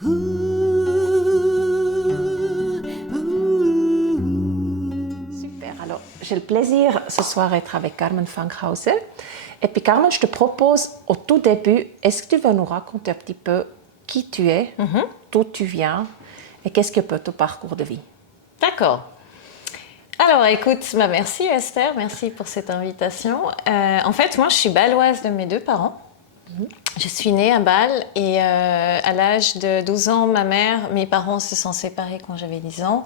Super, alors j'ai le plaisir ce soir d'être avec Carmen Fankhauser. Et puis Carmen, je te propose au tout début, est-ce que tu veux nous raconter un petit peu qui tu es, d'où tu viens et qu'est-ce que peut ton parcours de vie? D'accord. Alors écoute, merci Esther, merci pour cette invitation. En fait, moi je suis bâloise de mes deux parents. Je suis née à Bâle et à l'âge de 12 ans, mes parents se sont séparés quand j'avais 10 ans.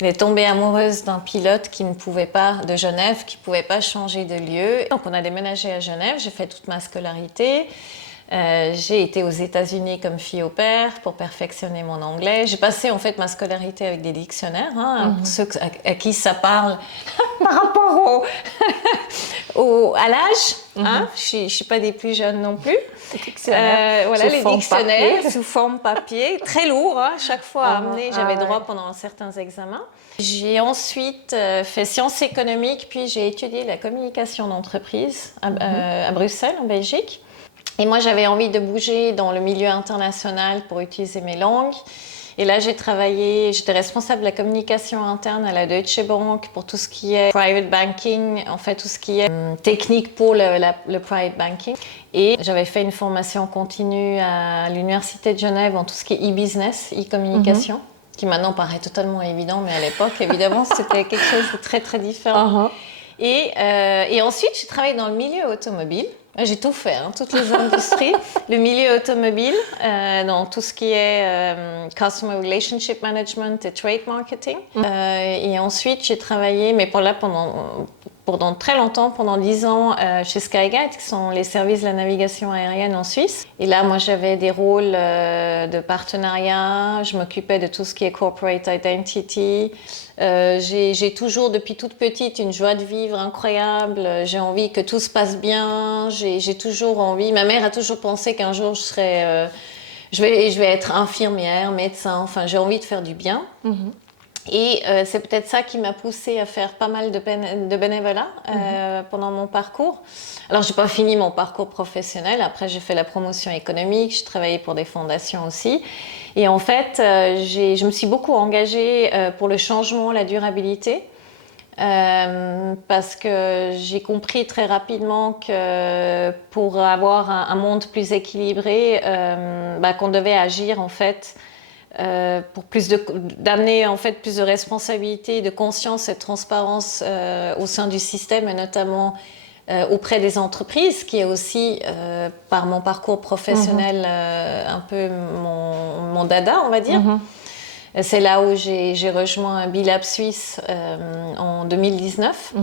Elle est tombée amoureuse d'un pilote de Genève, qui ne pouvait pas changer de lieu. Donc on a déménagé à Genève, j'ai fait toute ma scolarité. J'ai été aux États-Unis comme fille au pair pour perfectionner mon anglais. J'ai passé en fait ma scolarité avec des dictionnaires, pour ceux à qui ça parle par rapport à l'âge. Je ne suis pas des plus jeunes non plus. Les dictionnaires sous forme papier, très lourd, chaque fois à amener. J'avais droit pendant certains examens. J'ai ensuite fait sciences économiques, puis j'ai étudié la communication d'entreprise à Bruxelles, en Belgique. Et moi, j'avais envie de bouger dans le milieu international pour utiliser mes langues. Et là, j'étais responsable de la communication interne à la Deutsche Bank pour tout ce qui est private banking, en fait tout ce qui est technique pour le private banking. Et j'avais fait une formation continue à l'Université de Genève en tout ce qui est e-business, e-communication, qui maintenant paraît totalement évident, mais à l'époque, évidemment, c'était quelque chose de très, très différent. Et ensuite, j'ai travaillé dans le milieu automobile. J'ai tout fait, toutes les industries, le milieu automobile, dans tout ce qui est Customer Relationship Management et Trade Marketing. Et ensuite, j'ai travaillé, mais pendant très longtemps, pendant 10 ans, chez Skyguide, qui sont les services de la navigation aérienne en Suisse. Et là, moi, j'avais des rôles de partenariat, je m'occupais de tout ce qui est Corporate Identity. J'ai toujours, depuis toute petite, une joie de vivre incroyable. J'ai envie que tout se passe bien. J'ai toujours envie. Ma mère a toujours pensé qu'un jour, je vais être infirmière, médecin. Enfin, j'ai envie de faire du bien. Et c'est peut-être ça qui m'a poussée à faire pas mal de bénévolat pendant mon parcours. Alors, j'ai pas fini mon parcours professionnel. Après, j'ai fait la promotion économique. J'ai travaillé pour des fondations aussi. Et en fait, je me suis beaucoup engagée pour le changement, la durabilité. Parce que j'ai compris très rapidement que pour avoir un monde plus équilibré, qu'on devait agir en fait pour d'amener en fait plus de responsabilité, de conscience et de transparence au sein du système et notamment auprès des entreprises, qui est aussi par mon parcours professionnel un peu mon dada, on va dire. C'est là où j'ai rejoint Bilab Suisse en 2019.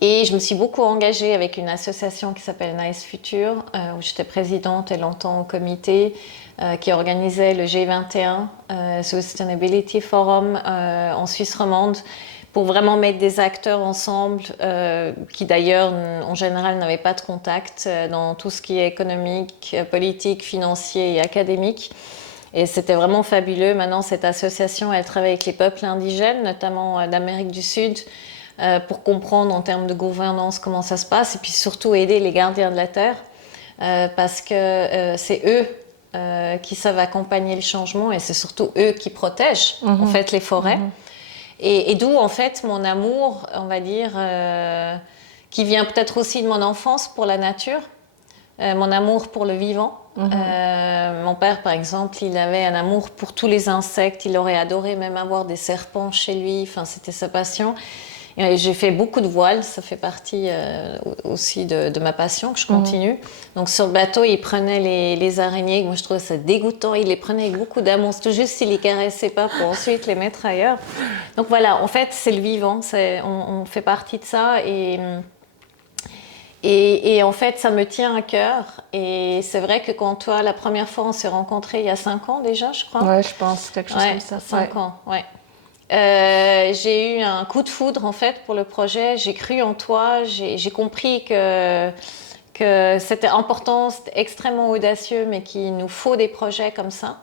Et je me suis beaucoup engagée avec une association qui s'appelle Nice Future, où j'étais présidente et longtemps au comité, qui organisait le G21, Sustainability Forum en Suisse romande, pour vraiment mettre des acteurs ensemble, qui d'ailleurs en général n'avaient pas de contact dans tout ce qui est économique, politique, financier et académique. Et c'était vraiment fabuleux. Maintenant, cette association, elle travaille avec les peuples indigènes, notamment d'Amérique du Sud, pour comprendre en termes de gouvernance comment ça se passe et puis surtout aider les gardiens de la terre parce que c'est eux qui savent accompagner le changement et c'est surtout eux qui protègent en fait les forêts. Et d'où en fait mon amour, on va dire, qui vient peut-être aussi de mon enfance pour la nature, mon amour pour le vivant. Mon père, par exemple, il avait un amour pour tous les insectes. Il aurait adoré même avoir des serpents chez lui. Enfin, c'était sa passion. Et j'ai fait beaucoup de voiles. Ça fait partie aussi de ma passion que je continue. Donc, sur le bateau, il prenait les araignées. Moi, je trouvais ça dégoûtant. Il les prenait avec beaucoup d'amour. C'est tout juste s'il les caressait pas pour ensuite les mettre ailleurs. Donc, voilà. En fait, c'est le vivant. On fait partie de ça. Et en fait, ça me tient à cœur. Et c'est vrai que quand toi, la première fois, on s'est rencontrés il y a 5 ans déjà, je crois. Ouais, je pense, quelque chose comme ça. 5 ans, ouais. J'ai eu un coup de foudre, en fait, pour le projet. J'ai cru en toi. J'ai compris que c'était important, c'était extrêmement audacieux, mais qu'il nous faut des projets comme ça.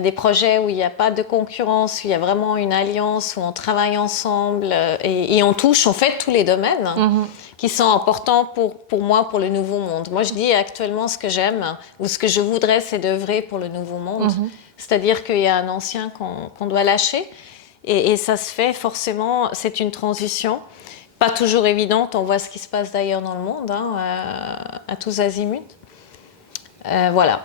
Des projets où il n'y a pas de concurrence, où il y a vraiment une alliance, où on travaille ensemble et on touche, en fait, tous les domaines. qui sont importants pour moi, pour le nouveau monde. Moi, je dis actuellement ce que j'aime ou ce que je voudrais, c'est d'œuvrer pour le nouveau monde. C'est-à-dire qu'il y a un ancien qu'on doit lâcher et ça se fait forcément, c'est une transition. Pas toujours évidente, on voit ce qui se passe d'ailleurs dans le monde, à tous azimuts. Voilà.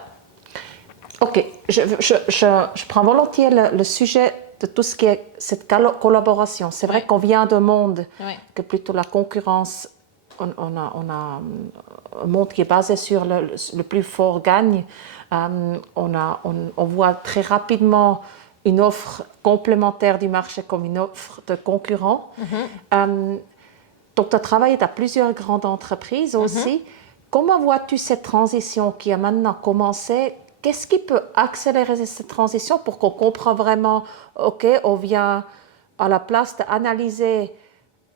Ok, je prends volontiers le sujet de tout ce qui est cette collaboration. C'est vrai qu'on vient d'un monde que plutôt la concurrence, on a un monde qui est basé sur le plus fort gagne. On voit très rapidement une offre complémentaire du marché comme une offre de concurrent. Donc, tu as travaillé dans plusieurs grandes entreprises aussi. Comment vois-tu cette transition qui a maintenant commencé? Qu'est-ce qui peut accélérer cette transition pour qu'on comprenne vraiment, OK, on vient à la place d'analyser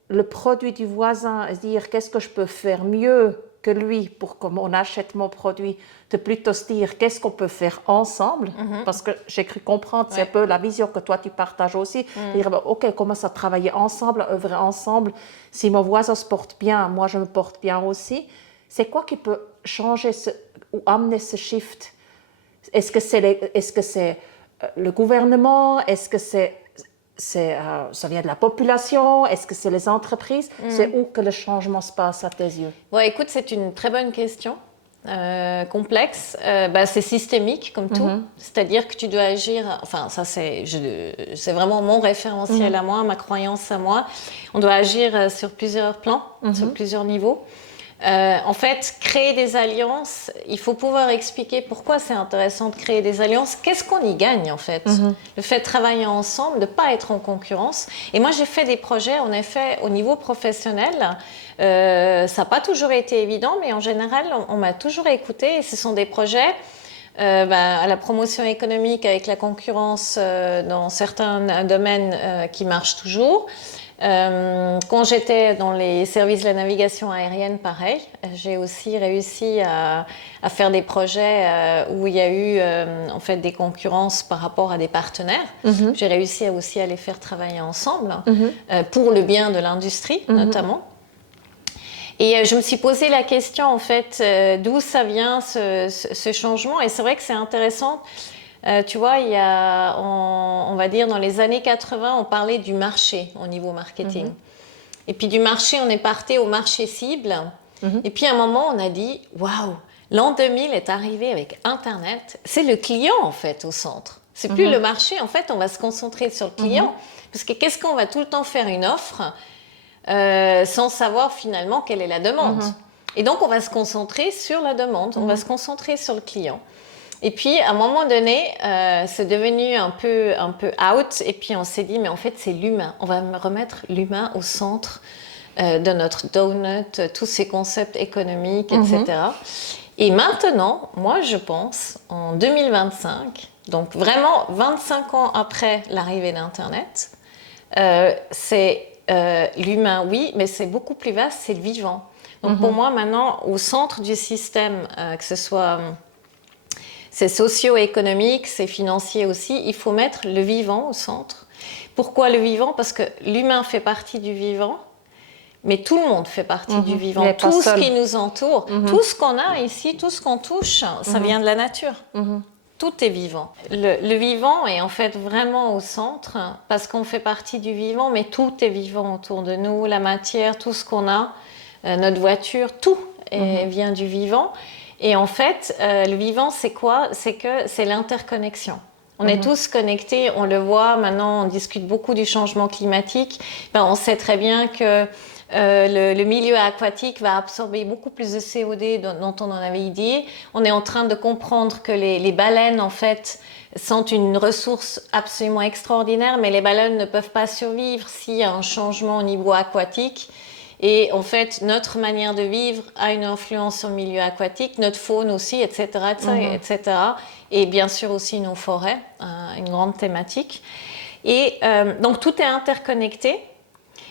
le produit du voisin et se dire qu'est-ce que je peux faire mieux que lui pour qu'on achète mon produit, de plutôt se dire qu'est-ce qu'on peut faire ensemble, parce que j'ai cru comprendre, c'est un peu la vision que toi tu partages aussi, dire OK, comment ça travailler ensemble, œuvrer ensemble, si mon voisin se porte bien, moi je me porte bien aussi. C'est quoi qui peut changer ou amener ce shift? Est-ce que c'est le gouvernement? Est-ce que ça vient de la population? Est-ce que c'est les entreprises? C'est où que le changement se passe à tes yeux? Bon, écoute, c'est une très bonne question, complexe. C'est systémique comme tout, c'est-à-dire que tu dois agir. Enfin, ça c'est vraiment mon référentiel à moi, ma croyance à moi. On doit agir sur plusieurs plans, sur plusieurs niveaux. En fait, créer des alliances, il faut pouvoir expliquer pourquoi c'est intéressant de créer des alliances. Qu'est-ce qu'on y gagne en fait? Le fait de travailler ensemble, de ne pas être en concurrence. Et moi, j'ai fait des projets, en effet, au niveau professionnel. Ça n'a pas toujours été évident, mais en général, on m'a toujours écouté. Et ce sont des projets à la promotion économique avec la concurrence dans certains domaines qui marchent toujours. Quand j'étais dans les services de la navigation aérienne, pareil, j'ai aussi réussi à faire des projets où il y a eu en fait des concurrences par rapport à des partenaires. J'ai réussi aussi à les faire travailler ensemble pour le bien de l'industrie notamment. Et je me suis posé la question en fait d'où ça vient ce changement, et c'est vrai que c'est intéressant. Tu vois, il y a, on va dire, dans les années 80, on parlait du marché au niveau marketing. Et puis du marché, on est parti au marché cible. Et puis à un moment, on a dit, waouh, l'an 2000 est arrivé avec Internet. C'est le client, en fait, au centre. C'est plus le marché. En fait, on va se concentrer sur le client. Parce que qu'est-ce qu'on va tout le temps faire une offre sans savoir finalement quelle est la demande. Et donc, on va se concentrer sur la demande. On va se concentrer sur le client. Et puis, à un moment donné, c'est devenu un peu out. Et puis, on s'est dit, mais en fait, c'est l'humain. On va remettre l'humain au centre de notre donut, tous ces concepts économiques, etc. Et maintenant, moi, je pense, en 2025, donc vraiment 25 ans après l'arrivée d'Internet, c'est l'humain, oui, mais c'est beaucoup plus vaste, c'est le vivant. Donc, pour moi, maintenant, au centre du système, que ce soit... c'est socio-économique, c'est financier aussi. Il faut mettre le vivant au centre. Pourquoi le vivant? Parce que l'humain fait partie du vivant, mais tout le monde fait partie du vivant. Tout ce qui nous entoure, tout ce qu'on a ici, tout ce qu'on touche, ça vient de la nature. Tout est vivant. Le vivant est en fait vraiment au centre parce qu'on fait partie du vivant, mais tout est vivant autour de nous. La matière, tout ce qu'on a, notre voiture, tout vient du vivant. Et en fait, le vivant, c'est quoi? C'est que c'est l'interconnexion. On est tous connectés, on le voit, maintenant on discute beaucoup du changement climatique. On sait très bien que le milieu aquatique va absorber beaucoup plus de CO2 dont on en avait idée. On est en train de comprendre que les baleines, en fait, sont une ressource absolument extraordinaire, mais les baleines ne peuvent pas survivre s'il y a un changement au niveau aquatique. Et en fait, notre manière de vivre a une influence sur le milieu aquatique, notre faune aussi, etc., etc. Et bien sûr aussi nos forêts, une grande thématique. Et donc tout est interconnecté.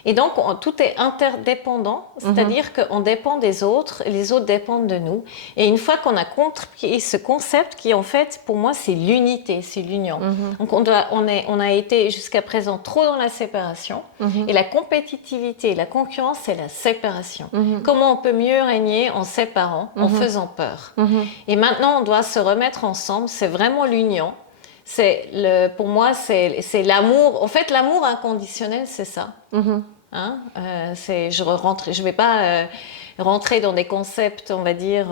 Et donc, tout est interdépendant, c'est-à-dire qu'on dépend des autres et les autres dépendent de nous. Et une fois qu'on a compris ce concept qui, en fait, pour moi, c'est l'unité, c'est l'union. Donc, on a été jusqu'à présent trop dans la séparation. Et la compétitivité, la concurrence, c'est la séparation. Comment on peut mieux régner en séparant, en faisant peur. Et maintenant, on doit se remettre ensemble, c'est vraiment l'union. Pour moi, c'est l'amour. En fait, l'amour inconditionnel, c'est ça. Hein? Je vais pas rentrer dans des concepts, on va dire,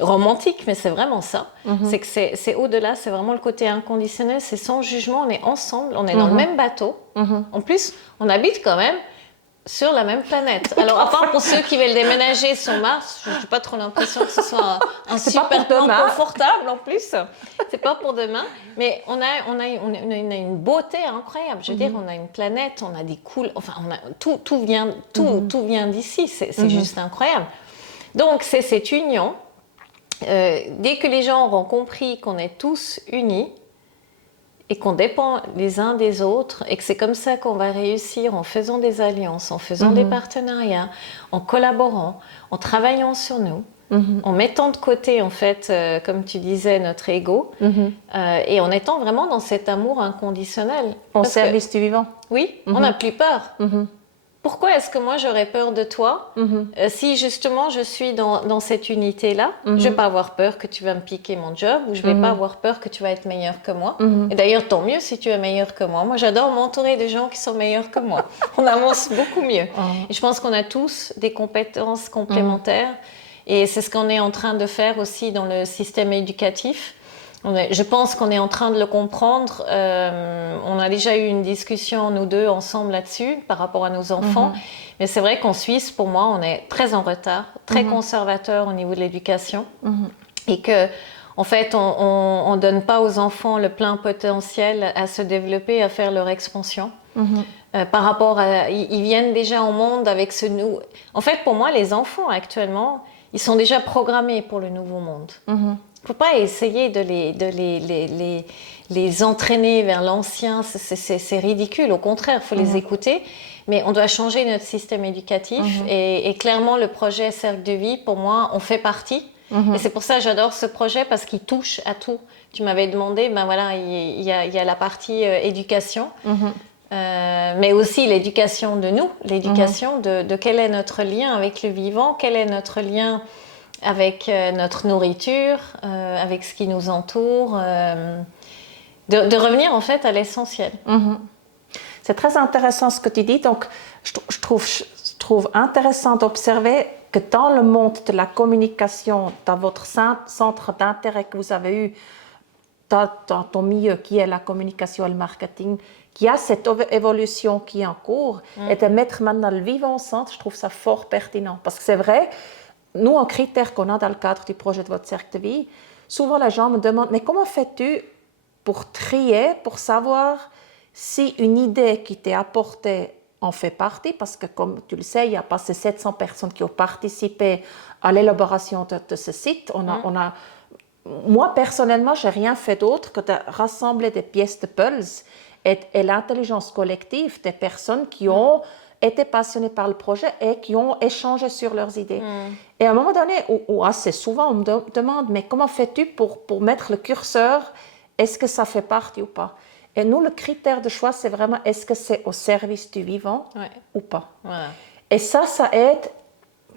romantiques, mais c'est vraiment ça. C'est que c'est au-delà, c'est vraiment le côté inconditionnel, c'est sans jugement, on est ensemble, on est dans le même bateau. En plus, on habite quand même sur la même planète. Alors, à part pour ceux qui veulent déménager sur Mars, je n'ai pas trop l'impression que ce soit un super plan confortable en plus. C'est pas pour demain. Mais on a une beauté incroyable. Je veux dire, on a une planète, on a des couleurs, enfin, tout vient d'ici. C'est juste incroyable. Donc, c'est cette union. Dès que les gens auront compris qu'on est tous unis, et qu'on dépend les uns des autres et que c'est comme ça qu'on va réussir en faisant des alliances, en faisant des partenariats, en collaborant, en travaillant sur nous, en mettant de côté, en fait, comme tu disais, notre ego et en étant vraiment dans cet amour inconditionnel. Au service du vivant. Oui, on n'a plus peur. Pourquoi est-ce que moi j'aurais peur de toi si justement je suis dans cette unité-là? Je ne vais pas avoir peur que tu vas me piquer mon job ou je ne vais pas avoir peur que tu vas être meilleur que moi. Et d'ailleurs, tant mieux si tu es meilleur que moi. Moi, j'adore m'entourer de gens qui sont meilleurs que moi. On avance beaucoup mieux. Et je pense qu'on a tous des compétences complémentaires et c'est ce qu'on est en train de faire aussi dans le système éducatif. Je pense qu'on est en train de le comprendre. On a déjà eu une discussion, nous deux, ensemble là-dessus, par rapport à nos enfants. Mais c'est vrai qu'en Suisse, pour moi, on est très en retard, très conservateur au niveau de l'éducation. Et que, en fait, on ne donne pas aux enfants le plein potentiel à se développer, à faire leur expansion. Par rapport à... Ils viennent déjà au monde avec ce... En fait, pour moi, les enfants, actuellement, ils sont déjà programmés pour le nouveau monde. Il ne faut pas essayer de les entraîner vers l'ancien, c'est ridicule. Au contraire, il faut les écouter. Mais on doit changer notre système éducatif. Et clairement, le projet Cercle de Vie, pour moi, on fait partie. Et c'est pour ça que j'adore ce projet, parce qu'il touche à tout. Tu m'avais demandé, ben voilà, il y a la partie éducation, mais aussi l'éducation de nous, l'éducation de quel est notre lien avec le vivant, quel est notre lien avec notre nourriture, avec ce qui nous entoure, de revenir en fait à l'essentiel. C'est très intéressant ce que tu dis. Donc, je trouve intéressant d'observer que dans le monde de la communication, dans votre centre d'intérêt que vous avez eu, dans ton milieu qui est la communication et le marketing, qu'il y a cette évolution qui est en cours, et de mettre maintenant le vivant au centre, je trouve ça fort pertinent. Parce que c'est vrai, nous, un critère qu'on a dans le cadre du projet de votre cercle de vie, souvent les gens me demandent, mais comment fais-tu pour trier, pour savoir si une idée qui t'est apportée en fait partie? Parce que comme tu le sais, il y a passé 700 personnes qui ont participé à l'élaboration de ce site. Moi, personnellement, je n'ai rien fait d'autre que de rassembler des pièces de puzzle et l'intelligence collective des personnes qui ont été passionnées par le projet et qui ont échangé sur leurs idées. Et à un moment donné, ou assez souvent, on me demande, mais comment fais-tu pour mettre le curseur? Est-ce que ça fait partie ou pas? Et nous, le critère de choix, c'est vraiment, est-ce que c'est au service du vivant ou pas? Voilà. Et ça aide,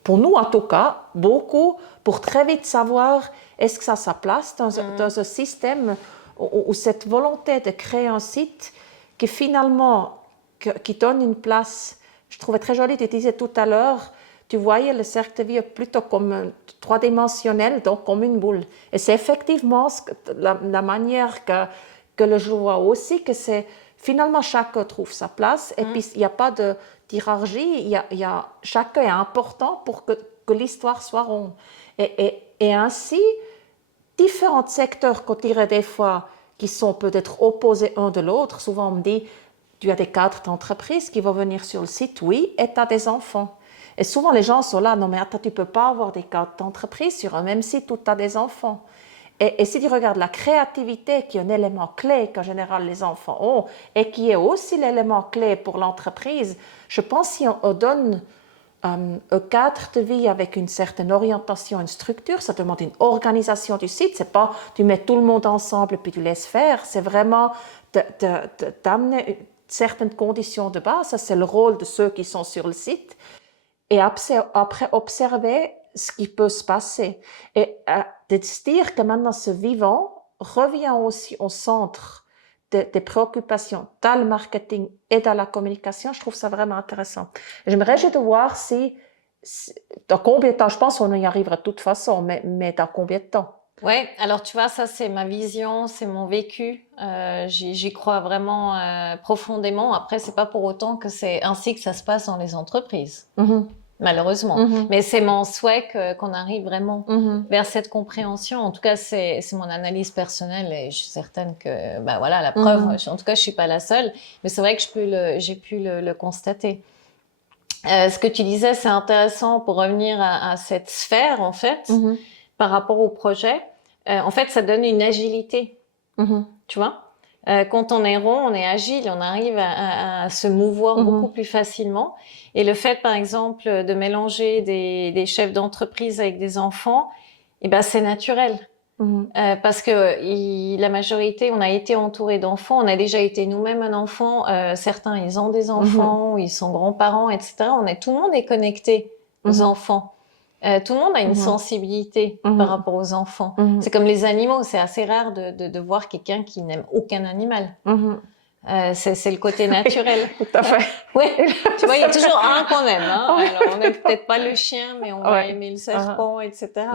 pour nous en tout cas, beaucoup, pour très vite savoir, est-ce que ça a sa place dans un système où cette volonté de créer un site qui finalement, qui donne une place. Je trouvais très joli, tu disais tout à l'heure, tu voyais le cercle de vie plutôt comme trois-dimensionnel, donc comme une boule. Et c'est effectivement la manière que je vois aussi, que c'est finalement chacun trouve sa place, et puis il n'y a pas de hiérarchie, chacun est important pour que l'histoire soit ronde. Et ainsi, différents secteurs qu'on dirait des fois qui sont peut-être opposés un de l'autre, souvent on me dit, tu as des cadres d'entreprise qui vont venir sur le site, oui, et tu as des enfants. Et souvent les gens sont là, non mais attends, tu ne peux pas avoir des cadres d'entreprise sur un même site où tu as des enfants. Et si tu regardes la créativité, qui est un élément clé qu'en général les enfants ont, et qui est aussi l'élément clé pour l'entreprise, je pense que si on donne un cadre de vie avec une certaine orientation, une structure, ça demande une organisation du site. C'est pas tu mets tout le monde ensemble et puis tu laisses faire. C'est vraiment d'amener certaines conditions de base. Ça, c'est le rôle de ceux qui sont sur le site. Et après observer ce qui peut se passer. Et de se dire que maintenant ce vivant revient aussi au centre des préoccupations dans le marketing et dans la communication, je trouve ça vraiment intéressant. J'aimerais juste voir si dans combien de temps, je pense qu'on y arrivera de toute façon, mais dans combien de temps? Ouais, alors tu vois, ça c'est ma vision, c'est mon vécu. J'y crois vraiment profondément. Après, c'est pas pour autant que c'est ainsi que ça se passe dans les entreprises. Malheureusement. Mais c'est mon souhait qu'on arrive vraiment vers cette compréhension. En tout cas, c'est mon analyse personnelle et je suis certaine que, bah voilà, la preuve, en tout cas, je suis pas la seule. Mais c'est vrai que j'ai pu le constater. Ce que tu disais, c'est intéressant pour revenir à cette sphère, en fait, par rapport au projet. En fait, ça donne une agilité. Tu vois? Quand on est rond, on est agile, on arrive à se mouvoir beaucoup plus facilement. Et le fait, par exemple, de mélanger des chefs d'entreprise avec des enfants, eh ben, c'est naturel. Parce que la majorité, on a été entouré d'enfants, on a déjà été nous-mêmes un enfant. Certains, ils ont des enfants, ils sont grands-parents, etc. Tout le monde est connecté aux enfants. Tout le monde a une sensibilité par rapport aux enfants. C'est comme les animaux, c'est assez rare de voir quelqu'un qui n'aime aucun animal. C'est le côté naturel. Tout à fait. Oui, tu vois, il y a toujours un qu'on aime. Hein. Alors, on n'aime peut-être pas le chien, mais on va aimer le serpent, etc.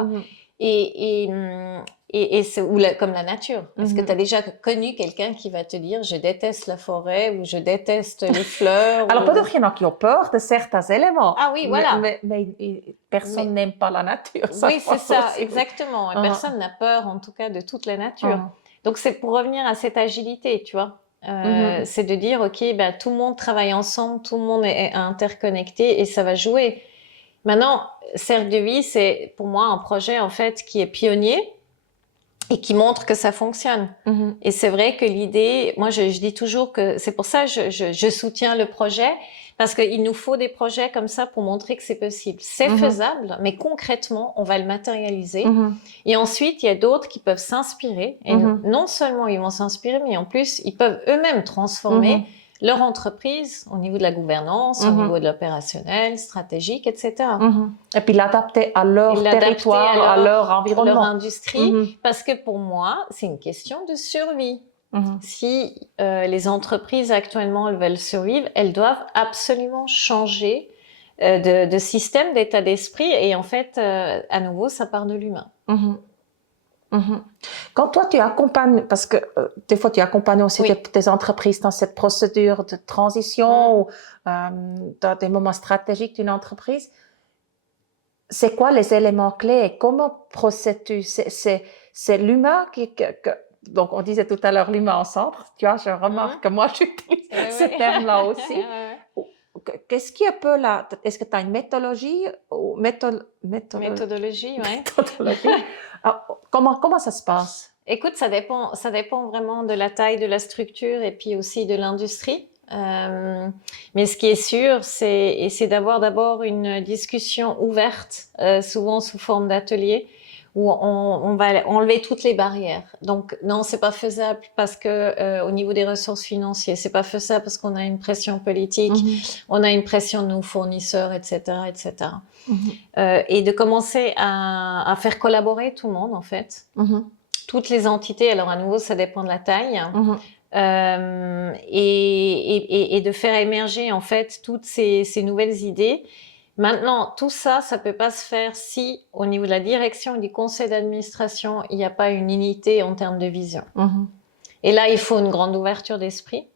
Et c'est comme la nature. Est-ce que tu as déjà connu quelqu'un qui va te dire « je déteste la forêt » ou « je déteste les fleurs » Alors, peut-être qu'il y en a qui ont peur de certains éléments. Ah oui, voilà. Mais personne n'aime pas la nature. Oui, c'est ça, exactement. Et personne n'a peur, en tout cas, de toute la nature. Donc, c'est pour revenir à cette agilité, tu vois. C'est de dire, OK, ben, tout le monde travaille ensemble, tout le monde est interconnecté et ça va jouer. Maintenant, Cercle de Vie, c'est pour moi un projet, en fait, qui est pionnier et qui montre que ça fonctionne. Et c'est vrai que l'idée, moi, je dis toujours que c'est pour ça que je soutiens le projet, parce qu'il nous faut des projets comme ça pour montrer que c'est possible. C'est faisable, mais concrètement, on va le matérialiser. Et ensuite, il y a d'autres qui peuvent s'inspirer. Et non seulement ils vont s'inspirer, mais en plus, ils peuvent eux-mêmes transformer leur entreprise au niveau de la gouvernance, au niveau de l'opérationnel, stratégique, etc. Et puis l'adapter à leur territoire, à leur environnement. Leur industrie, parce que pour moi, c'est une question de survie. Si les entreprises actuellement elles veulent survivre, elles doivent absolument changer de système, d'état d'esprit. Et en fait, à nouveau, ça part de l'humain. Quand toi, tu accompagnes, parce que des fois, tu accompagnes aussi tes entreprises dans cette procédure de transition ou dans des moments stratégiques d'une entreprise, c'est quoi les éléments clés? Comment procèdes-tu? C'est l'humain donc, on disait tout à l'heure l'humain au centre. Tu vois, je remarque que moi, j'utilise ce terme-là aussi. Qu'est-ce qui est un peu là? Est-ce que tu as une méthodologie ou méthodologie, oui. Comment ça se passe? Écoute, ça dépend vraiment de la taille de la structure et puis aussi de l'industrie. Mais ce qui est sûr, c'est d'avoir d'abord une discussion ouverte, souvent sous forme d'atelier, où on va enlever toutes les barrières. Donc non, c'est pas faisable parce que au niveau des ressources financières, c'est pas faisable parce qu'on a une pression politique, on a une pression de nos fournisseurs, etc., etc. Et de commencer à faire collaborer tout le monde en fait, toutes les entités. Alors à nouveau, ça dépend de la taille. Et de faire émerger en fait toutes ces nouvelles idées. Maintenant, tout ça, ça peut pas se faire si, au niveau de la direction et du conseil d'administration, il n'y a pas une unité en termes de vision. Et là, il faut une grande ouverture d'esprit.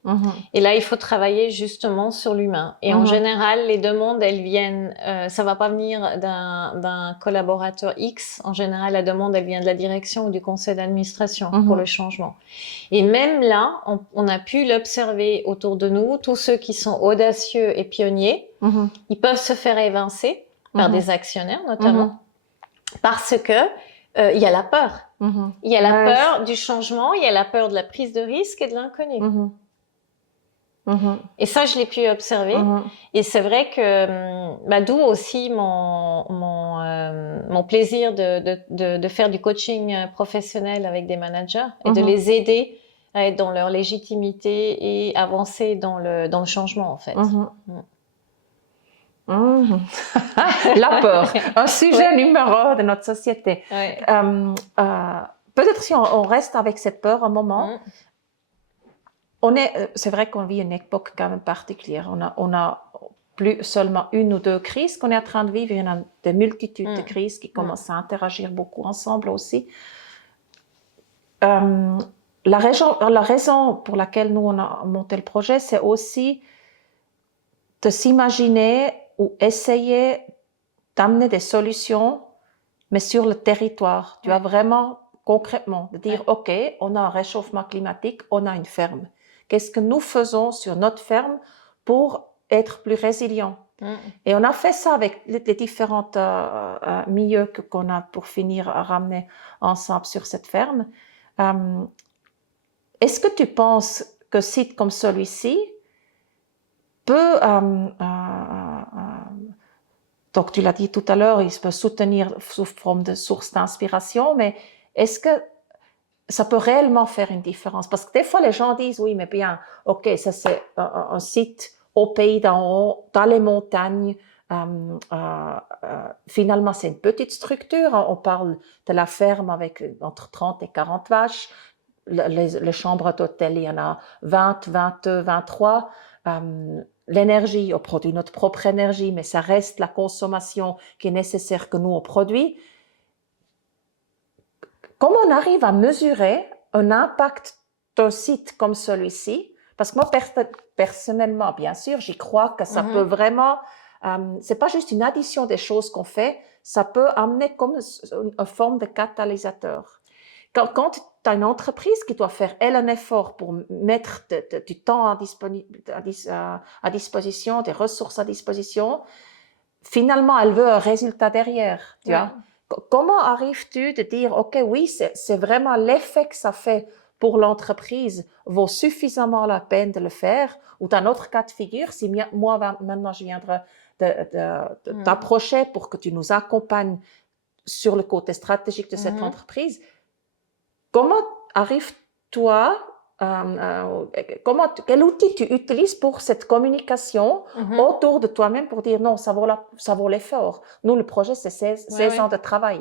Et là, il faut travailler justement sur l'humain. Et en général, les demandes, elles viennent, ça va pas venir d'un collaborateur X. En général, la demande, elle vient de la direction ou du conseil d'administration pour le changement. Et même là, on a pu l'observer autour de nous. Tous ceux qui sont audacieux et pionniers, ils peuvent se faire évincer par des actionnaires notamment, parce que il y a la peur. Il y a la Ouais. peur du changement, il y a la peur de la prise de risque et de l'inconnu. Et ça, je l'ai pu observer. Et c'est vrai que, d'où aussi mon plaisir de faire du coaching professionnel avec des managers et de les aider à être dans leur légitimité et avancer dans le changement, en fait. La peur, un sujet numéro un de notre société. Ouais. Peut-être si on reste avec cette peur un moment, c'est vrai qu'on vit une époque quand même particulière. On a plus seulement une ou deux crises qu'on est en train de vivre, il y en a des multitudes de crises qui commencent à interagir beaucoup ensemble aussi. La raison pour laquelle nous on a monté le projet, c'est aussi de s'imaginer ou essayer d'amener des solutions, mais sur le territoire. Tu as vraiment concrètement de dire, OK, on a un réchauffement climatique, on a une ferme. Qu'est-ce que nous faisons sur notre ferme pour être plus résilients? Et on a fait ça avec les différents milieux qu'on a pour finir à ramener ensemble sur cette ferme. Est-ce que tu penses que site comme celui-ci peut, donc tu l'as dit tout à l'heure, il peut soutenir sous forme de source d'inspiration, mais est-ce que ça peut réellement faire une différence? Parce que des fois, les gens disent, oui, mais bien, OK, ça c'est un site au pays d'en haut, dans les montagnes. Finalement, c'est une petite structure. On parle de la ferme avec entre 30 et 40 vaches. Les chambres d'hôtel, il y en a 20, 22, 23. L'énergie, on produit notre propre énergie, mais ça reste la consommation qui est nécessaire que nous, on produit. Comment on arrive à mesurer un impact d'un site comme celui-ci? Parce que moi, personnellement, bien sûr, j'y crois que ça peut vraiment... c'est pas juste une addition des choses qu'on fait, ça peut amener comme une forme de catalyseur. Quand tu as une entreprise qui doit faire, elle, un effort pour mettre du temps à disposition, des ressources à disposition, finalement, elle veut un résultat derrière, tu vois. Comment arrives-tu de dire, OK, oui, c'est vraiment l'effet que ça fait pour l'entreprise vaut suffisamment la peine de le faire, ou dans notre cas de figure, si moi, maintenant, je viendrai t'approcher pour que tu nous accompagnes sur le côté stratégique de cette entreprise, comment arrives-toi, quel outil tu utilises pour cette communication autour de toi-même pour dire non, ça vaut l'effort. Nous, le projet, c'est 16 ans de travail.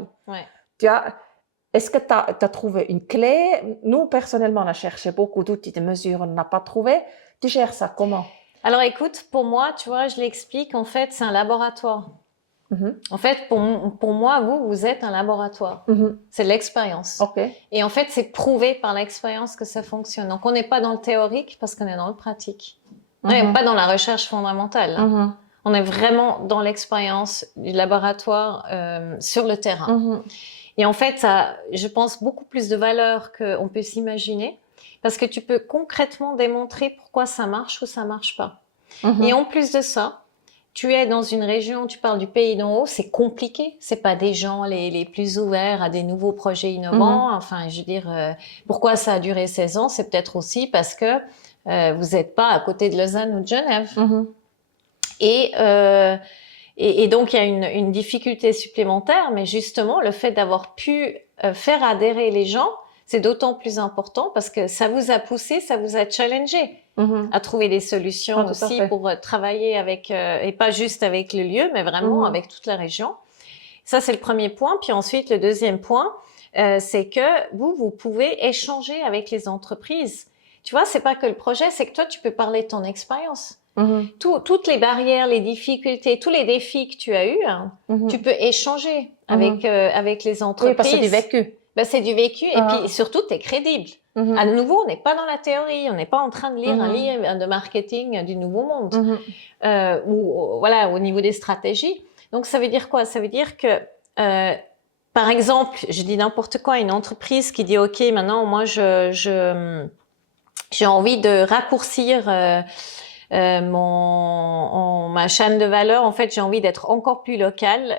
Est-ce que tu as trouvé une clé? Nous, personnellement, on a cherché beaucoup d'outils de mesure, on n'a pas trouvé. Tu gères ça comment? Alors écoute, pour moi, tu vois, je l'explique, en fait, c'est un laboratoire. En fait, pour moi, vous êtes un laboratoire. C'est l'expérience. Et en fait, c'est prouvé par l'expérience que ça fonctionne. Donc, on n'est pas dans le théorique parce qu'on est dans le pratique. On n'est pas dans la recherche fondamentale. On est vraiment dans l'expérience du laboratoire sur le terrain. Et en fait, ça a, je pense, beaucoup plus de valeur qu'on peut s'imaginer parce que tu peux concrètement démontrer pourquoi ça marche ou ça marche pas. Et en plus de ça, tu es dans une région, tu parles du pays d'en haut, c'est compliqué. C'est pas des gens les plus ouverts à des nouveaux projets innovants. Enfin, je veux dire, pourquoi ça a duré 16 ans? C'est peut-être aussi parce que vous n'êtes pas à côté de Lausanne ou de Genève. Et donc, il y a une difficulté supplémentaire, mais justement, le fait d'avoir pu faire adhérer les gens, c'est d'autant plus important parce que ça vous a poussé, ça vous a challengé à trouver des solutions aussi pour travailler avec, et pas juste avec le lieu, mais vraiment avec toute la région. Ça, c'est le premier point. Puis ensuite, le deuxième point, c'est que vous pouvez échanger avec les entreprises. Tu vois, c'est pas que le projet, c'est que toi, tu peux parler de ton expérience. Toutes les barrières, les difficultés, tous les défis que tu as eus, tu peux échanger avec les entreprises. Oui, parce que c'est du vécu. Ben, c'est du vécu et puis surtout, tu es crédible. À nouveau, on n'est pas dans la théorie, on n'est pas en train de lire un livre de marketing du nouveau monde ou voilà, au niveau des stratégies. Donc, ça veut dire quoi? Ça veut dire que, par exemple, je dis n'importe quoi, une entreprise qui dit, OK, maintenant, moi, j'ai envie de raccourcir ma chaîne de valeur, en fait, j'ai envie d'être encore plus locale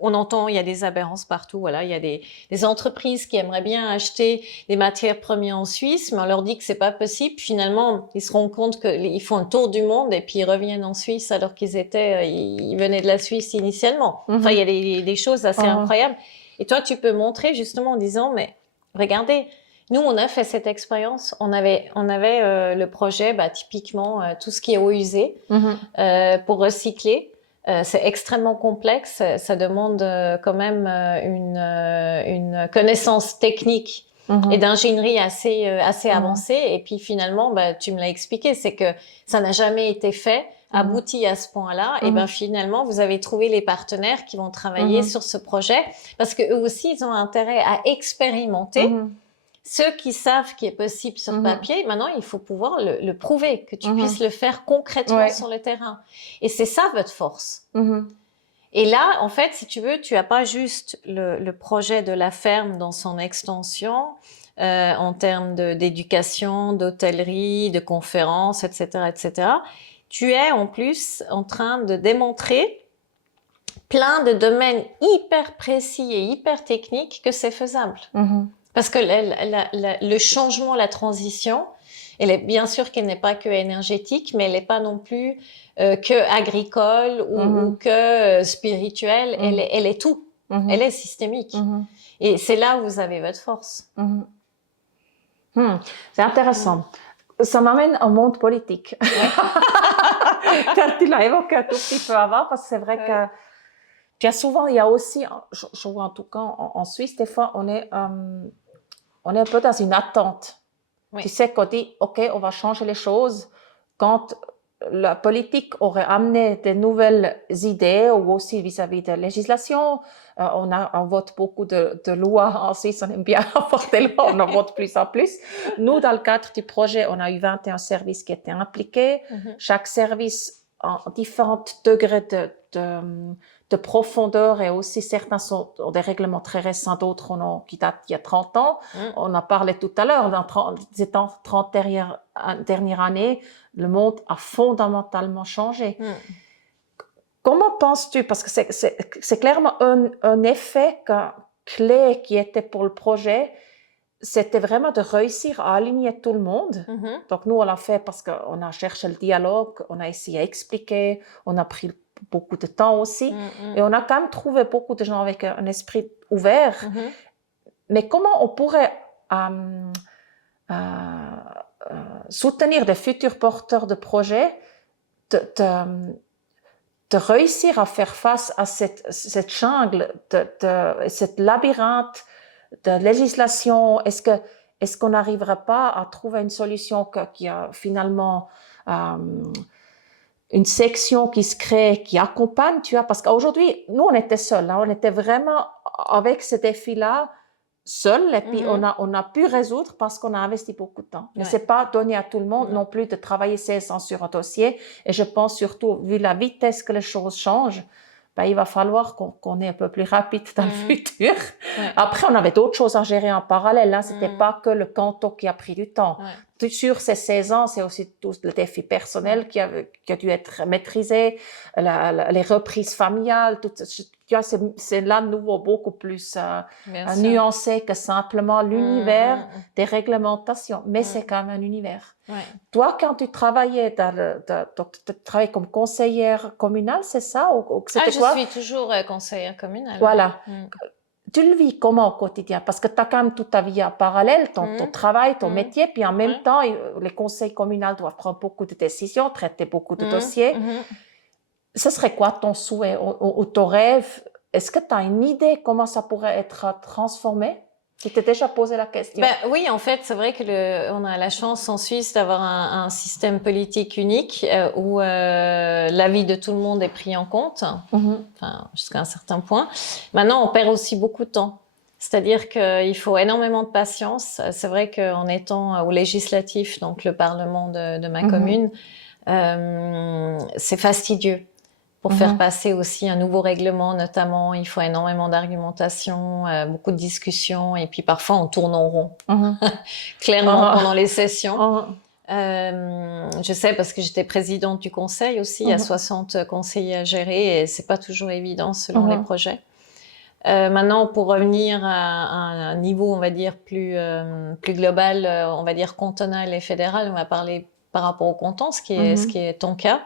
on entend, il y a des aberrances partout. Voilà, il y a des entreprises qui aimeraient bien acheter des matières premières en Suisse, mais on leur dit que c'est pas possible. Finalement, ils se rendent compte qu'ils font un tour du monde et puis ils reviennent en Suisse alors ils venaient de la Suisse initialement. Enfin, il y a des choses assez incroyables. Et toi, tu peux montrer justement en disant, mais regardez, nous, on a fait cette expérience. On avait le projet, typiquement, tout ce qui est eau usée pour recycler. C'est extrêmement complexe. Ça demande quand même une connaissance technique et d'ingénierie assez avancée. Et puis finalement, tu me l'as expliqué, c'est que ça n'a jamais été fait, abouti à ce point-là. Et finalement, vous avez trouvé les partenaires qui vont travailler sur ce projet parce que eux aussi, ils ont intérêt à expérimenter. Ceux qui savent qu'il est possible sur papier, maintenant, il faut pouvoir le prouver, que tu puisses le faire concrètement sur le terrain. Et c'est ça votre force. Et là, en fait, si tu veux, tu n'as pas juste le projet de la ferme dans son extension en termes d'éducation, d'hôtellerie, de conférences, etc., etc. Tu es en plus en train de démontrer plein de domaines hyper précis et hyper techniques que c'est faisable. Parce que le changement, la transition, elle est bien sûr qu'elle n'est pas que énergétique, mais elle n'est pas non plus que agricole ou que spirituelle. Elle est tout. Elle est systémique. Et c'est là où vous avez votre force. C'est intéressant. Ça m'amène au monde politique. Tu l'as évoqué un tout petit peu avant, parce que c'est vrai que bien souvent, il y a aussi, je vois en tout cas en Suisse, des fois, on est un peu dans une attente. Tu sais qu'on dit, OK, on va changer les choses. Quand la politique aurait amené de nouvelles idées, ou aussi vis-à-vis de la législation, on vote beaucoup de lois en Suisse, on aime bien avoir des lois, on en vote plus en plus. Nous, dans le cadre du projet, on a eu 21 services qui étaient impliqués. Chaque service en différents degrés de profondeur, et aussi certains ont des règlements très récents, d'autres qui datent il y a 30 ans. On a parlé tout à l'heure, dans ces 30 dernières années, le monde a fondamentalement changé. Comment penses-tu, parce que c'est clairement un effet clé qui était pour le projet, c'était vraiment de réussir à aligner tout le monde. Donc nous, on l'a fait parce qu'on a cherché le dialogue, on a essayé d'expliquer, on a pris beaucoup de temps aussi. Et on a quand même trouvé beaucoup de gens avec un esprit ouvert. Mais comment on pourrait soutenir des futurs porteurs de projets de réussir à faire face à cette jungle, cette labyrinthe de législation? Est-ce qu'on n'arriverait pas à trouver une solution qui a finalement une section qui se crée, qui accompagne, tu vois, parce qu'aujourd'hui, nous, on était seuls, hein, on était vraiment avec ce défi-là, seuls, et puis on a pu résoudre parce qu'on a investi beaucoup de temps. Mais c'est pas donné à tout le monde non plus de travailler 16 ans sur un dossier, et je pense surtout, vu la vitesse que les choses changent, il va falloir qu'on est un peu plus rapide dans le futur. Après, on avait d'autres choses à gérer en parallèle. Hein. C'était pas que le canton qui a pris du temps. Sur ces 16 ans, c'est aussi tout le défi personnel qui a dû être maîtrisé, les reprises familiales. C'est là de nouveau beaucoup plus nuancé que simplement l'univers des réglementations. Mais c'est quand même un univers. Toi, quand tu travaillais tu travaillais comme conseillère communale, c'est ça? Ou c'était quoi? Je suis toujours conseillère communale. Voilà. Tu le vis comment au quotidien? Parce que tu as quand même toute ta vie en parallèle, ton travail, ton métier, puis en même temps, les conseils communaux doivent prendre beaucoup de décisions, traiter beaucoup de dossiers. Ce serait quoi ton souhait ou ton rêve? Est-ce que tu as une idée comment ça pourrait être transformé? Tu t'es déjà posé la question? Oui, en fait, c'est vrai que on a la chance en Suisse d'avoir un système politique unique où l'avis de tout le monde est pris en compte, enfin, jusqu'à un certain point. Maintenant, on perd aussi beaucoup de temps. C'est-à-dire qu'il faut énormément de patience. C'est vrai qu'en étant au législatif, donc le Parlement de ma commune, c'est fastidieux. Pour faire passer aussi un nouveau règlement, notamment, il faut énormément d'argumentation, beaucoup de discussions, et puis parfois on tourne en rond, clairement pendant les sessions. Je sais parce que j'étais présidente du conseil aussi, il y a 60 conseillers à gérer et c'est pas toujours évident selon les projets. Maintenant, pour revenir à un niveau, on va dire, plus global, on va dire cantonal et fédéral, on va parler par rapport au canton, ce qui est ton cas.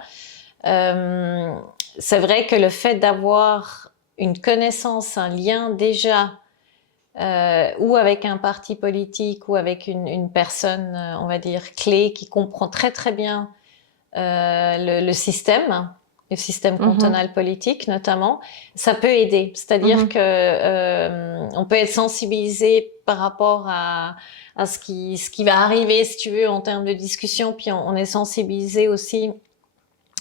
C'est vrai que le fait d'avoir une connaissance, un lien déjà, ou avec un parti politique ou avec une personne, on va dire, clé qui comprend très très bien le système cantonal politique notamment, ça peut aider. C'est-à-dire que on peut être sensibilisé par rapport à ce qui va arriver, si tu veux, en termes de discussion, puis on est sensibilisé aussi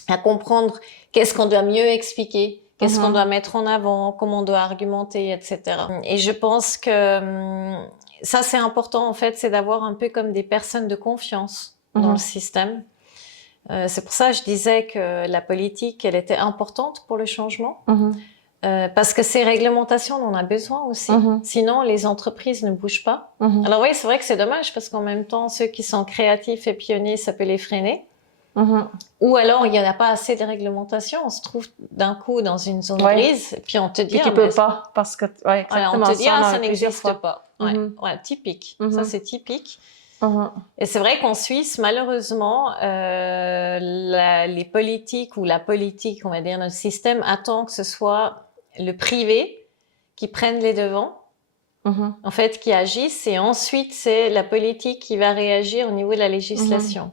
à comprendre qu'est-ce qu'on doit mieux expliquer, qu'est-ce qu'on doit mettre en avant, comment on doit argumenter, etc. Et je pense que ça, c'est important, en fait, c'est d'avoir un peu comme des personnes de confiance dans le système. C'est pour ça que je disais que la politique, elle était importante pour le changement. Parce que ces réglementations, on en a besoin aussi. Sinon, les entreprises ne bougent pas. Alors oui, c'est vrai que c'est dommage parce qu'en même temps, ceux qui sont créatifs et pionniers, ça peut les freiner. Ou alors, il n'y en a pas assez de réglementation. On se trouve d'un coup dans une zone grise, puis on te dit... Puis tu peux pas, parce que... Ouais, exactement. On te dit, ça n'existe pas. Ouais, typique. Ça, c'est typique. Et c'est vrai qu'en Suisse, malheureusement, les politiques ou la politique, on va dire, notre système attend que ce soit le privé qui prenne les devants, en fait, qui agisse, et ensuite, c'est la politique qui va réagir au niveau de la législation.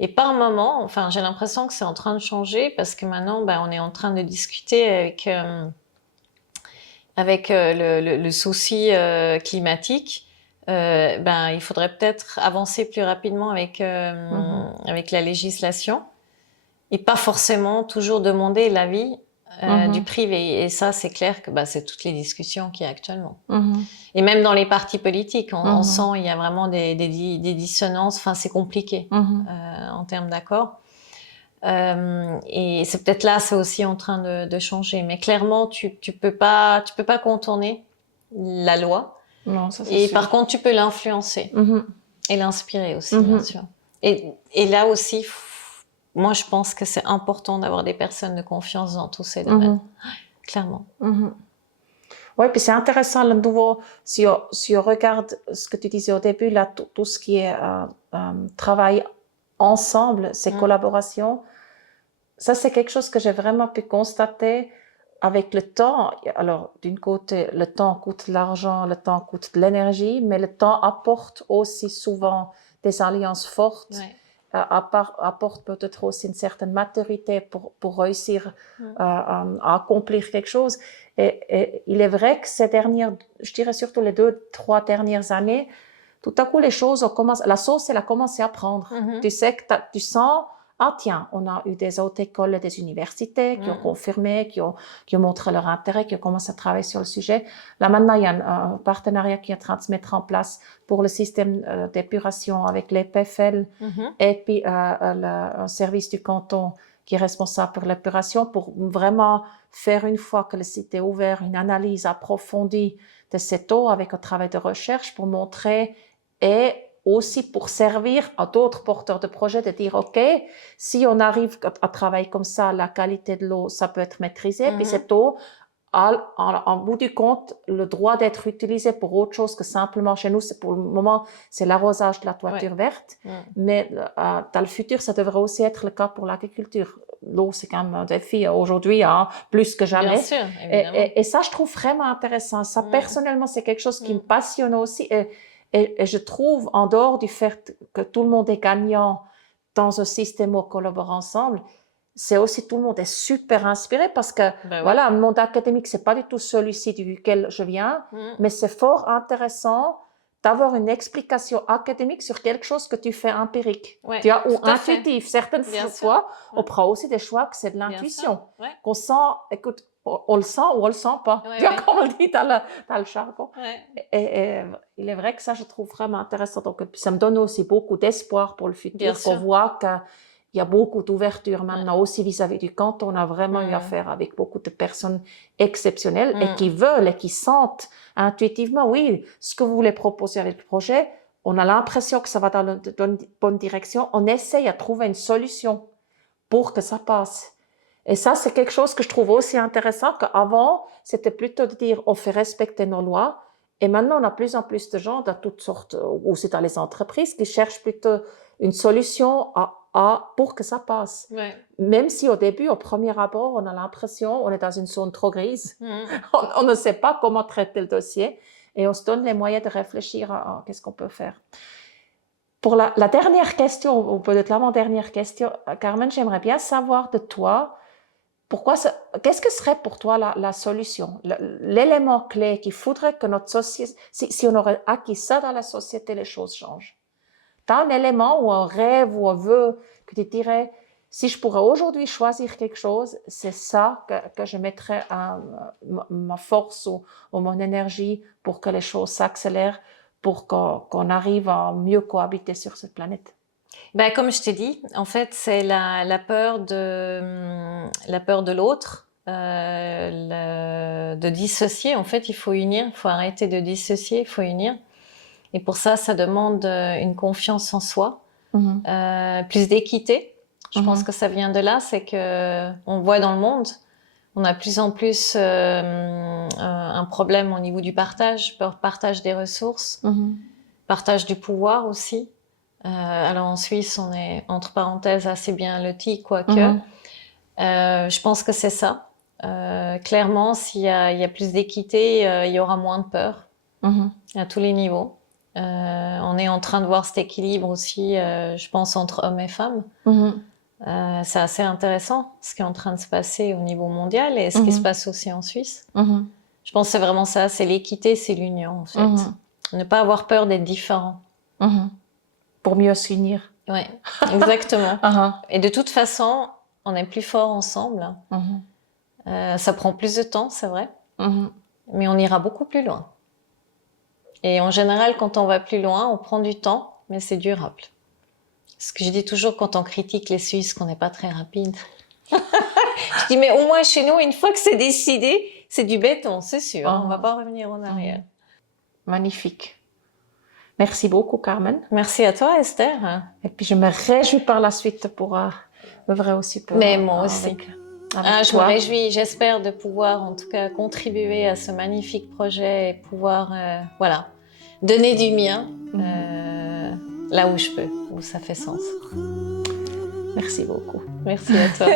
Et par moment, enfin, j'ai l'impression que c'est en train de changer parce que maintenant, on est en train de discuter avec le souci climatique. Il faudrait peut-être avancer plus rapidement avec la législation et pas forcément toujours demander l'avis du privé. Et ça, c'est clair que c'est toutes les discussions qu'il y a actuellement. Et même dans les partis politiques, on sent il y a vraiment des dissonances. Enfin, c'est compliqué en termes d'accord. Et c'est peut-être là, c'est aussi en train de changer. Mais clairement, tu peux pas contourner la loi. Non, ça, c'est et sûr. Par contre, tu peux l'influencer et l'inspirer aussi, bien sûr. Et là aussi, moi, je pense que c'est important d'avoir des personnes de confiance dans tous ces domaines. Clairement. Oui, puis c'est intéressant, le nouveau, si on regarde ce que tu disais au début, là, tout ce qui est travail ensemble, ces collaborations, ça, c'est quelque chose que j'ai vraiment pu constater avec le temps. Alors, d'une côté, le temps coûte de l'argent, le temps coûte de l'énergie, mais le temps apporte aussi souvent des alliances fortes, apporte peut-être aussi une certaine maturité pour réussir à accomplir quelque chose. Et il est vrai que ces dernières, je dirais surtout les 2-3 dernières années, tout à coup, les choses ont commencé, la sauce, elle a commencé à prendre. Tu sais que tu sens, ah tiens, on a eu des autres écoles et des universités qui ont confirmé, qui ont montré leur intérêt, qui ont commencé à travailler sur le sujet. Là, maintenant, il y a un partenariat qui est en train de se mettre en place pour le système d'épuration avec les PFL et puis un service du canton qui est responsable pour l'épuration, pour vraiment faire, une fois que le site est ouvert, une analyse approfondie de cette eau avec un travail de recherche pour montrer et aussi pour servir à d'autres porteurs de projets de dire, OK, si on arrive à travailler comme ça, la qualité de l'eau, ça peut être maîtrisé, puis cette eau a, en bout du compte, le droit d'être utilisée pour autre chose que simplement, chez nous, c'est pour le moment, c'est l'arrosage de la toiture verte, mais dans le futur, ça devrait aussi être le cas pour l'agriculture. L'eau, c'est quand même un défi aujourd'hui, plus que jamais. Bien sûr, évidemment. Et ça, je trouve vraiment intéressant. Ça, personnellement, c'est quelque chose qui me passionne aussi. Et je trouve, en dehors du fait que tout le monde est gagnant dans un système où on collabore ensemble, c'est aussi tout le monde est super inspiré parce que, voilà, le monde académique, c'est pas du tout celui-ci duquel je viens, mais c'est fort intéressant d'avoir une explication académique sur quelque chose que tu fais empirique, tu vois, ou intuitif. Certaines fois, on prend aussi des choix que c'est de l'intuition, qu'on sent, écoute, on le sent ou on le sent pas. Tu vois, comme on dit dans le jargon. Et il est vrai que ça, je trouve vraiment intéressant. Donc, ça me donne aussi beaucoup d'espoir pour le futur, qu'on voit qu'il y a beaucoup d'ouverture maintenant aussi vis-à-vis du canton. On a vraiment eu affaire avec beaucoup de personnes exceptionnelles et qui veulent et qui sentent intuitivement, oui, ce que vous voulez proposer avec le projet, on a l'impression que ça va dans la bonne direction, on essaye à trouver une solution pour que ça passe. Et ça, c'est quelque chose que je trouve aussi intéressant, qu'avant, c'était plutôt de dire on fait respecter nos lois. Et maintenant, on a plus en plus de gens dans toutes sortes, ou c'est dans les entreprises, qui cherchent plutôt une solution pour que ça passe. Ouais. Même si au début, au premier abord, on a l'impression on est dans une zone trop grise. On ne sait pas comment traiter le dossier et on se donne les moyens de réfléchir à qu'est-ce qu'on peut faire. Pour la dernière question, ou peut-être l'avant-dernière question, Carmen, j'aimerais bien savoir de toi, qu'est-ce que serait pour toi la solution, l'élément clé qu'il faudrait que notre société, si on aurait acquis ça dans la société, les choses changent. Tu as un élément ou un rêve ou un vœu que tu dirais, si je pourrais aujourd'hui choisir quelque chose, c'est ça que je mettrais ma force ou mon énergie pour que les choses s'accélèrent, pour qu'on arrive à mieux cohabiter sur cette planète. Ben, comme je t'ai dit, en fait, c'est la peur de l'autre, de dissocier. En fait, il faut unir, il faut arrêter de dissocier, il faut unir. Et pour ça, ça demande une confiance en soi, plus d'équité. Je pense que ça vient de là, c'est que on voit dans le monde, on a de plus en plus un problème au niveau du partage des ressources, partage du pouvoir aussi. Alors en Suisse, on est entre parenthèses assez bien loti, quoique. Je pense que c'est ça. Clairement, s'il y a plus d'équité, il y aura moins de peur à tous les niveaux. On est en train de voir cet équilibre aussi, je pense, entre hommes et femmes. C'est assez intéressant ce qui est en train de se passer au niveau mondial et ce qui se passe aussi en Suisse. Je pense que c'est vraiment ça, c'est l'équité, c'est l'union en fait. Ne pas avoir peur d'être différent. Pour mieux s'unir. Oui, exactement. Et de toute façon, on est plus fort ensemble. Ça prend plus de temps, c'est vrai, mais on ira beaucoup plus loin. Et en général, quand on va plus loin, on prend du temps, mais c'est durable. Ce que je dis toujours quand on critique les Suisses, qu'on n'est pas très rapide. Je dis, mais au moins chez nous, une fois que c'est décidé, c'est du béton, c'est sûr. On ne va pas revenir en arrière. Magnifique. Merci beaucoup, Carmen. Merci à toi, Esther. Et puis, je me réjouis par la suite pour œuvrer aussi pour... Mais moi aussi. Avec je me réjouis, j'espère de pouvoir en tout cas contribuer à ce magnifique projet et pouvoir donner du mien là où je peux, où ça fait sens. Merci beaucoup. Merci à toi.